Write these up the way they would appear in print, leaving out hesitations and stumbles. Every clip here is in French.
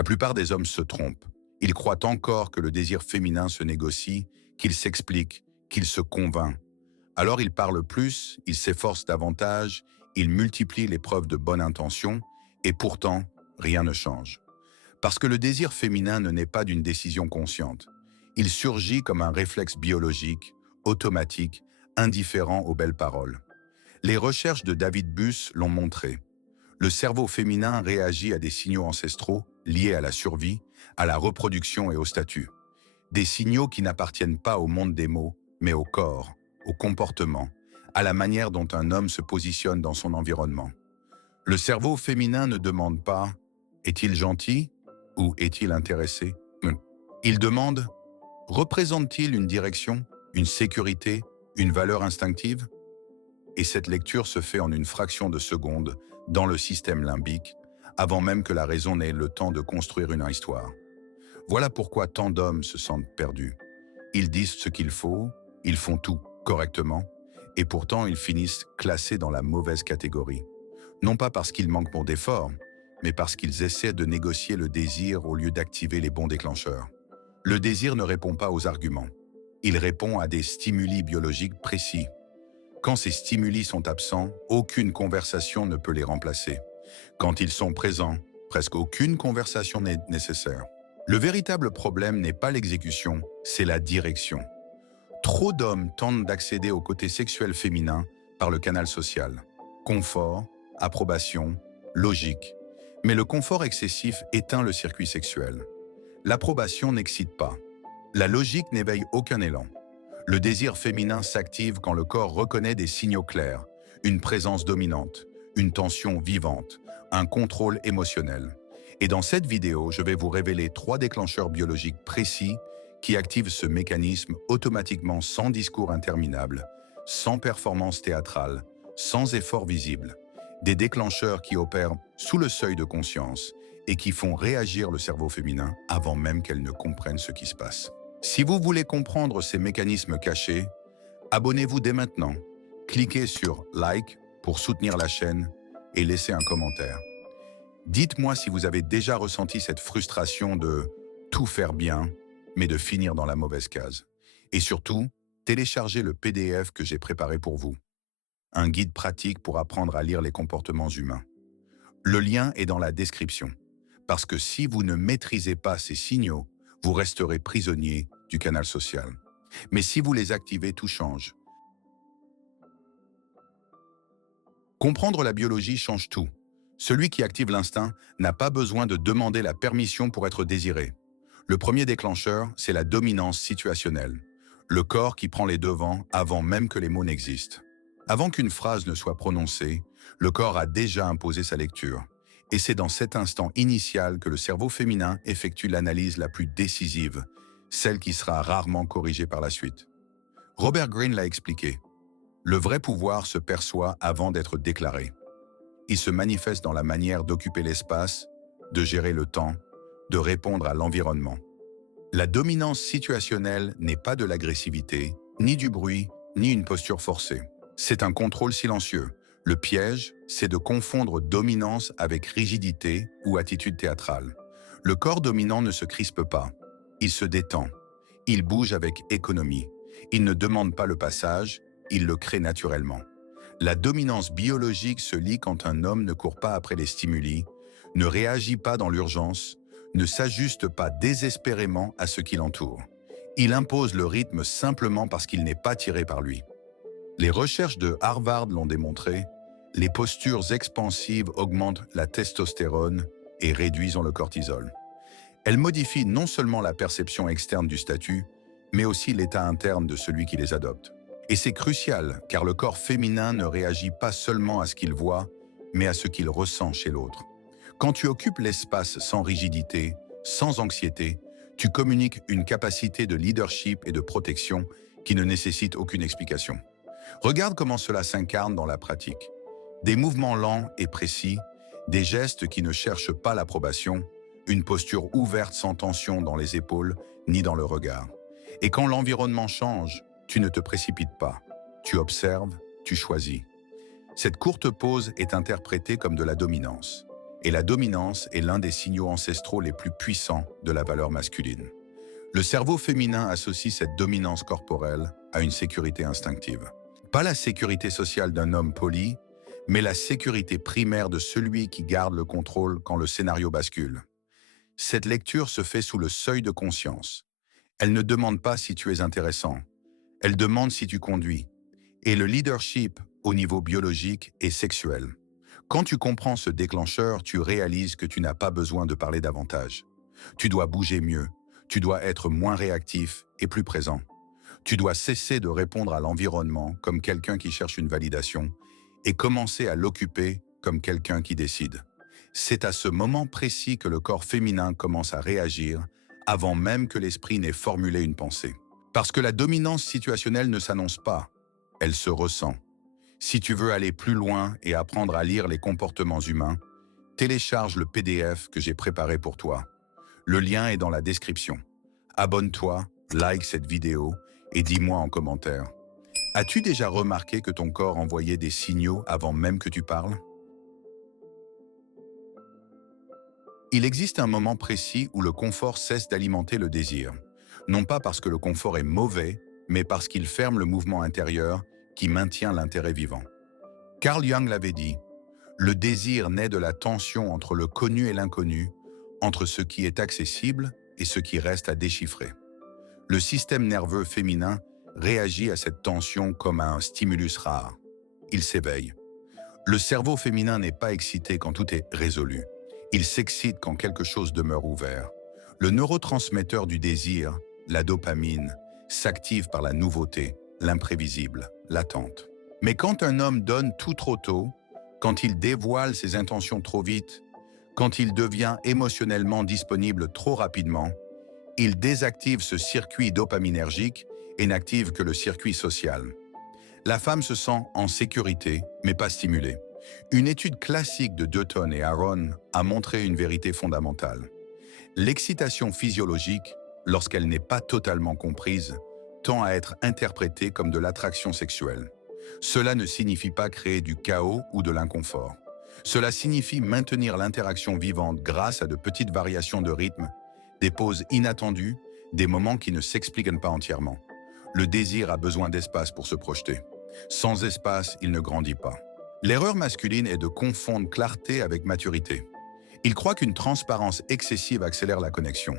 La plupart des hommes se trompent. Ils croient encore que le désir féminin se négocie, qu'il s'explique, qu'il se convainc. Alors ils parlent plus, ils s'efforcent davantage, ils multiplient les preuves de bonne intention, et pourtant, rien ne change. Parce que le désir féminin ne naît pas d'une décision consciente. Il surgit comme un réflexe biologique, automatique, indifférent aux belles paroles. Les recherches de David Buss l'ont montré. Le cerveau féminin réagit à des signaux ancestraux liés à la survie, à la reproduction et au statut. Des signaux qui n'appartiennent pas au monde des mots, mais au corps, au comportement, à la manière dont un homme se positionne dans son environnement. Le cerveau féminin ne demande pas « est-il gentil ?» ou « est-il intéressé ?» Il demande « représente-t-il une direction, une sécurité, une valeur instinctive ?» Et cette lecture se fait en une fraction de seconde dans le système limbique, avant même que la raison n'ait le temps de construire une histoire. Voilà pourquoi tant d'hommes se sentent perdus. Ils disent ce qu'il faut, ils font tout correctement, et pourtant ils finissent classés dans la mauvaise catégorie. Non pas parce qu'ils manquent d'efforts, mais parce qu'ils essaient de négocier le désir au lieu d'activer les bons déclencheurs. Le désir ne répond pas aux arguments. Il répond à des stimuli biologiques précis. Quand ces stimuli sont absents, aucune conversation ne peut les remplacer. Quand ils sont présents, presque aucune conversation n'est nécessaire. Le véritable problème n'est pas l'exécution, c'est la direction. Trop d'hommes tentent d'accéder au côté sexuel féminin par le canal social. Confort, approbation, logique. Mais le confort excessif éteint le circuit sexuel. L'approbation n'excite pas. La logique n'éveille aucun élan. Le désir féminin s'active quand le corps reconnaît des signaux clairs, une présence dominante, une tension vivante, un contrôle émotionnel. Et dans cette vidéo, je vais vous révéler 3 déclencheurs biologiques précis qui activent ce mécanisme automatiquement sans discours interminable, sans performance théâtrale, sans effort visible. Des déclencheurs qui opèrent sous le seuil de conscience et qui font réagir le cerveau féminin avant même qu'elle ne comprenne ce qui se passe. Si vous voulez comprendre ces mécanismes cachés, abonnez-vous dès maintenant, cliquez sur « Like » pour soutenir la chaîne et laissez un commentaire. Dites-moi si vous avez déjà ressenti cette frustration de tout faire bien, mais de finir dans la mauvaise case. Et surtout, téléchargez le PDF que j'ai préparé pour vous. Un guide pratique pour apprendre à lire les comportements humains. Le lien est dans la description, parce que si vous ne maîtrisez pas ces signaux, vous resterez prisonnier du canal social. Mais si vous les activez, tout change. Comprendre la biologie change tout. Celui qui active l'instinct n'a pas besoin de demander la permission pour être désiré. Le premier déclencheur, c'est la dominance situationnelle. Le corps qui prend les devants avant même que les mots n'existent. Avant qu'une phrase ne soit prononcée, le corps a déjà imposé sa lecture. Et c'est dans cet instant initial que le cerveau féminin effectue l'analyse la plus décisive, celle qui sera rarement corrigée par la suite. Robert Greene l'a expliqué. Le vrai pouvoir se perçoit avant d'être déclaré. Il se manifeste dans la manière d'occuper l'espace, de gérer le temps, de répondre à l'environnement. La dominance situationnelle n'est pas de l'agressivité, ni du bruit, ni une posture forcée. C'est un contrôle silencieux. Le piège, c'est de confondre dominance avec rigidité ou attitude théâtrale. Le corps dominant ne se crispe pas. Il se détend. Il bouge avec économie. Il ne demande pas le passage, il le crée naturellement. La dominance biologique se lit quand un homme ne court pas après les stimuli, ne réagit pas dans l'urgence, ne s'ajuste pas désespérément à ce qui l'entoure. Il impose le rythme simplement parce qu'il n'est pas tiré par lui. Les recherches de Harvard l'ont démontré, les postures expansives augmentent la testostérone et réduisent le cortisol. Elles modifient non seulement la perception externe du statut, mais aussi l'état interne de celui qui les adopte. Et c'est crucial, car le corps féminin ne réagit pas seulement à ce qu'il voit, mais à ce qu'il ressent chez l'autre. Quand tu occupes l'espace sans rigidité, sans anxiété, tu communiques une capacité de leadership et de protection qui ne nécessite aucune explication. Regarde comment cela s'incarne dans la pratique. Des mouvements lents et précis, des gestes qui ne cherchent pas l'approbation, une posture ouverte sans tension dans les épaules ni dans le regard. Et quand l'environnement change, tu ne te précipites pas. Tu observes, tu choisis. Cette courte pause est interprétée comme de la dominance. Et la dominance est l'un des signaux ancestraux les plus puissants de la valeur masculine. Le cerveau féminin associe cette dominance corporelle à une sécurité instinctive. Pas la sécurité sociale d'un homme poli, mais la sécurité primaire de celui qui garde le contrôle quand le scénario bascule. Cette lecture se fait sous le seuil de conscience. Elle ne demande pas si tu es intéressant, elle demande si tu conduis. Et le leadership, au niveau biologique, est sexuel. Quand tu comprends ce déclencheur, tu réalises que tu n'as pas besoin de parler davantage. Tu dois bouger mieux, tu dois être moins réactif et plus présent. Tu dois cesser de répondre à l'environnement comme quelqu'un qui cherche une validation et commencer à l'occuper comme quelqu'un qui décide. C'est à ce moment précis que le corps féminin commence à réagir avant même que l'esprit n'ait formulé une pensée. Parce que la dominance situationnelle ne s'annonce pas, elle se ressent. Si tu veux aller plus loin et apprendre à lire les comportements humains, télécharge le PDF que j'ai préparé pour toi. Le lien est dans la description. Abonne-toi, like cette vidéo et dis-moi en commentaire. As-tu déjà remarqué que ton corps envoyait des signaux avant même que tu parles? Il existe un moment précis où le confort cesse d'alimenter le désir. Non pas parce que le confort est mauvais, mais parce qu'il ferme le mouvement intérieur qui maintient l'intérêt vivant. Carl Jung l'avait dit, le désir naît de la tension entre le connu et l'inconnu, entre ce qui est accessible et ce qui reste à déchiffrer. Le système nerveux féminin réagit à cette tension comme à un stimulus rare. Il s'éveille. Le cerveau féminin n'est pas excité quand tout est résolu. Il s'excite quand quelque chose demeure ouvert. Le neurotransmetteur du désir, la dopamine, s'active par la nouveauté, l'imprévisible, l'attente. Mais quand un homme donne tout trop tôt, quand il dévoile ses intentions trop vite, quand il devient émotionnellement disponible trop rapidement, il désactive ce circuit dopaminergique et n'active que le circuit social. La femme se sent en sécurité, mais pas stimulée. Une étude classique de Dutton et Aron a montré une vérité fondamentale. L'excitation physiologique, lorsqu'elle n'est pas totalement comprise, tend à être interprétée comme de l'attraction sexuelle. Cela ne signifie pas créer du chaos ou de l'inconfort. Cela signifie maintenir l'interaction vivante grâce à de petites variations de rythme, des pauses inattendues, des moments qui ne s'expliquent pas entièrement. Le désir a besoin d'espace pour se projeter. Sans espace, il ne grandit pas. L'erreur masculine est de confondre clarté avec maturité. Il croit qu'une transparence excessive accélère la connexion.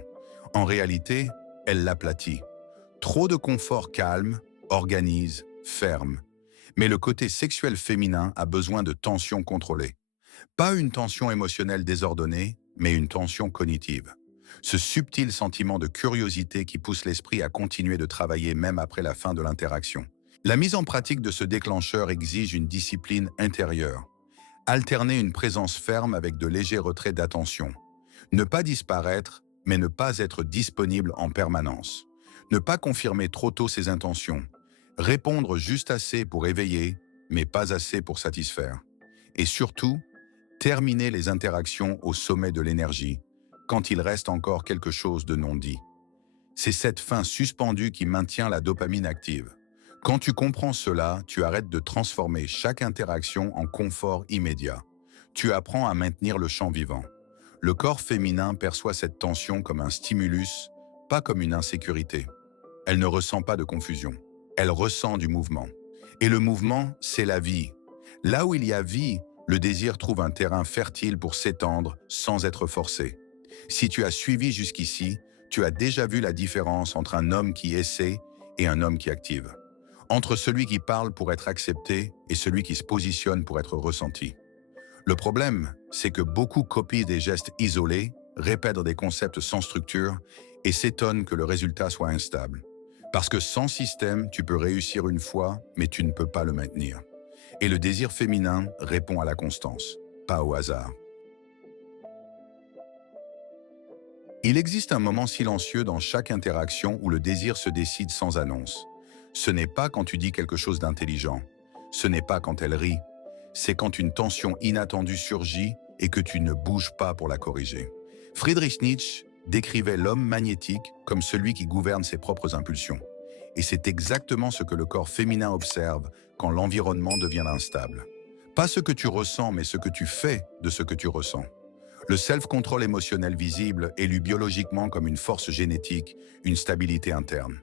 En réalité, elle l'aplatit. Trop de confort calme, organise, ferme. Mais le côté sexuel féminin a besoin de tension contrôlée. Pas une tension émotionnelle désordonnée, mais une tension cognitive. Ce subtil sentiment de curiosité qui pousse l'esprit à continuer de travailler même après la fin de l'interaction. La mise en pratique de ce déclencheur exige une discipline intérieure. Alterner une présence ferme avec de légers retraits d'attention. Ne pas disparaître, mais ne pas être disponible en permanence. Ne pas confirmer trop tôt ses intentions. Répondre juste assez pour éveiller, mais pas assez pour satisfaire. Et surtout, terminer les interactions au sommet de l'énergie, quand il reste encore quelque chose de non dit. C'est cette fin suspendue qui maintient la dopamine active. Quand tu comprends cela, tu arrêtes de transformer chaque interaction en confort immédiat. Tu apprends à maintenir le champ vivant. Le corps féminin perçoit cette tension comme un stimulus, pas comme une insécurité. Elle ne ressent pas de confusion. Elle ressent du mouvement. Et le mouvement, c'est la vie. Là où il y a vie, le désir trouve un terrain fertile pour s'étendre sans être forcé. Si tu as suivi jusqu'ici, tu as déjà vu la différence entre un homme qui essaie et un homme qui active. Entre celui qui parle pour être accepté et celui qui se positionne pour être ressenti. Le problème, c'est que beaucoup copient des gestes isolés, répètent des concepts sans structure et s'étonnent que le résultat soit instable. Parce que sans système, tu peux réussir une fois, mais tu ne peux pas le maintenir. Et le désir féminin répond à la constance, pas au hasard. Il existe un moment silencieux dans chaque interaction où le désir se décide sans annonce. Ce n'est pas quand tu dis quelque chose d'intelligent. Ce n'est pas quand elle rit. C'est quand une tension inattendue surgit et que tu ne bouges pas pour la corriger. Friedrich Nietzsche décrivait l'homme magnétique comme celui qui gouverne ses propres impulsions. Et c'est exactement ce que le corps féminin observe quand l'environnement devient instable. Pas ce que tu ressens, mais ce que tu fais de ce que tu ressens. Le self-control émotionnel visible est lu biologiquement comme une force génétique, une stabilité interne.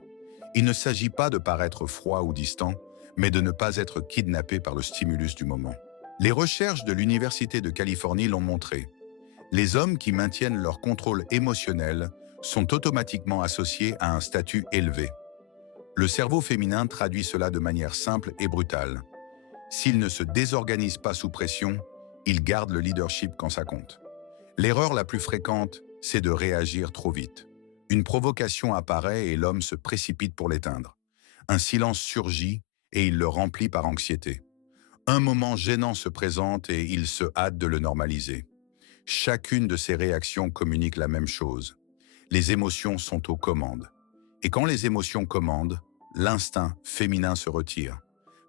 Il ne s'agit pas de paraître froid ou distant, mais de ne pas être kidnappé par le stimulus du moment. Les recherches de l'Université de Californie l'ont montré. Les hommes qui maintiennent leur contrôle émotionnel sont automatiquement associés à un statut élevé. Le cerveau féminin traduit cela de manière simple et brutale. S'il ne se désorganise pas sous pression, il garde le leadership quand ça compte. L'erreur la plus fréquente, c'est de réagir trop vite. Une provocation apparaît et l'homme se précipite pour l'éteindre. Un silence surgit et il le remplit par anxiété. Un moment gênant se présente et il se hâte de le normaliser. Chacune de ces réactions communique la même chose. Les émotions sont aux commandes. Et quand les émotions commandent, l'instinct féminin se retire.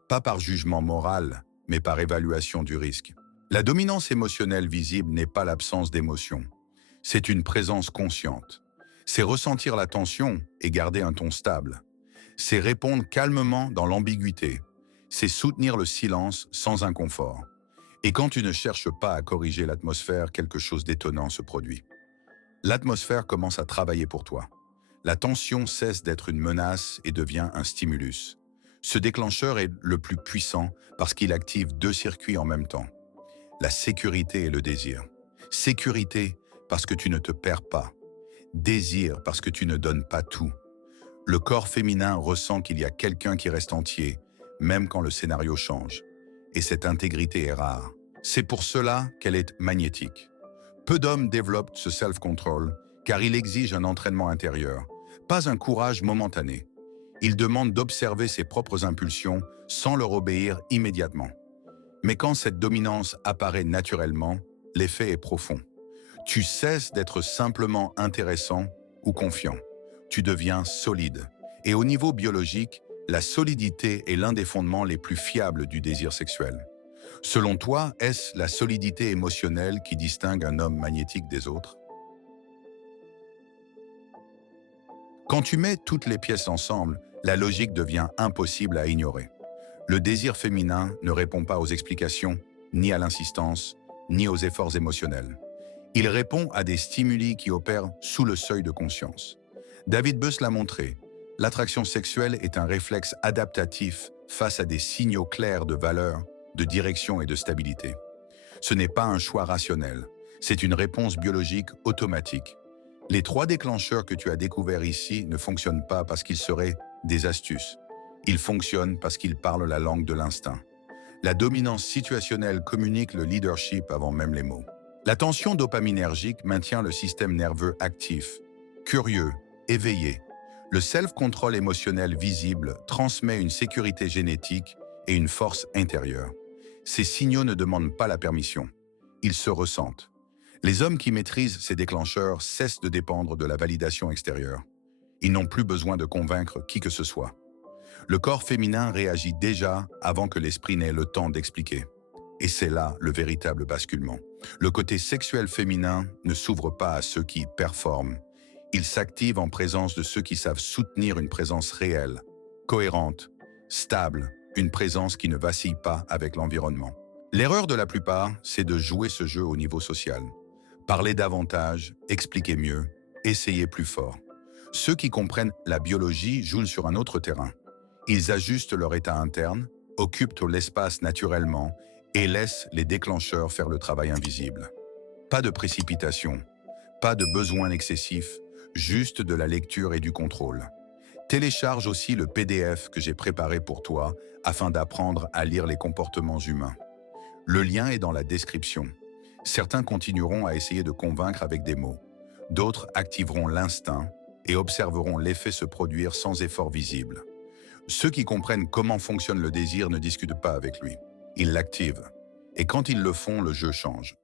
Pas par jugement moral, mais par évaluation du risque. La dominance émotionnelle visible n'est pas l'absence d'émotion. C'est une présence consciente. C'est ressentir la tension et garder un ton stable. C'est répondre calmement dans l'ambiguïté. C'est soutenir le silence sans inconfort. Et quand tu ne cherches pas à corriger l'atmosphère, quelque chose d'étonnant se produit. L'atmosphère commence à travailler pour toi. La tension cesse d'être une menace et devient un stimulus. Ce déclencheur est le plus puissant parce qu'il active deux circuits en même temps. La sécurité et le désir. Sécurité parce que tu ne te perds pas. Désir parce que tu ne donnes pas tout. Le corps féminin ressent qu'il y a quelqu'un qui reste entier, même quand le scénario change. Et cette intégrité est rare. C'est pour cela qu'elle est magnétique. Peu d'hommes développent ce self-control car il exige un entraînement intérieur, pas un courage momentané. Il demande d'observer ses propres impulsions sans leur obéir immédiatement. Mais quand cette dominance apparaît naturellement, l'effet est profond. Tu cesses d'être simplement intéressant ou confiant. Tu deviens solide. Et au niveau biologique, la solidité est l'un des fondements les plus fiables du désir sexuel. Selon toi, est-ce la solidité émotionnelle qui distingue un homme magnétique des autres? Quand tu mets toutes les pièces ensemble, la logique devient impossible à ignorer. Le désir féminin ne répond pas aux explications, ni à l'insistance, ni aux efforts émotionnels. Il répond à des stimuli qui opèrent sous le seuil de conscience. David Buss l'a montré, l'attraction sexuelle est un réflexe adaptatif face à des signaux clairs de valeur, de direction et de stabilité. Ce n'est pas un choix rationnel, c'est une réponse biologique automatique. Les trois déclencheurs que tu as découverts ici ne fonctionnent pas parce qu'ils seraient des astuces. Ils fonctionnent parce qu'ils parlent la langue de l'instinct. La dominance situationnelle communique le leadership avant même les mots. La tension dopaminergique maintient le système nerveux actif, curieux, éveillé. Le self-control émotionnel visible transmet une sécurité génétique et une force intérieure. Ces signaux ne demandent pas la permission. Ils se ressentent. Les hommes qui maîtrisent ces déclencheurs cessent de dépendre de la validation extérieure. Ils n'ont plus besoin de convaincre qui que ce soit. Le corps féminin réagit déjà avant que l'esprit n'ait le temps d'expliquer. Et c'est là le véritable basculement. Le côté sexuel féminin ne s'ouvre pas à ceux qui performent. Il s'active en présence de ceux qui savent soutenir une présence réelle, cohérente, stable, une présence qui ne vacille pas avec l'environnement. L'erreur de la plupart, c'est de jouer ce jeu au niveau social. Parler davantage, expliquer mieux, essayer plus fort. Ceux qui comprennent la biologie jouent sur un autre terrain. Ils ajustent leur état interne, occupent l'espace naturellement et laissent les déclencheurs faire le travail invisible. Pas de précipitation, pas de besoin excessif, juste de la lecture et du contrôle. Télécharge aussi le PDF que j'ai préparé pour toi afin d'apprendre à lire les comportements humains. Le lien est dans la description. Certains continueront à essayer de convaincre avec des mots. D'autres activeront l'instinct et observeront l'effet se produire sans effort visible. Ceux qui comprennent comment fonctionne le désir ne discutent pas avec lui. Ils l'activent. Et quand ils le font, le jeu change.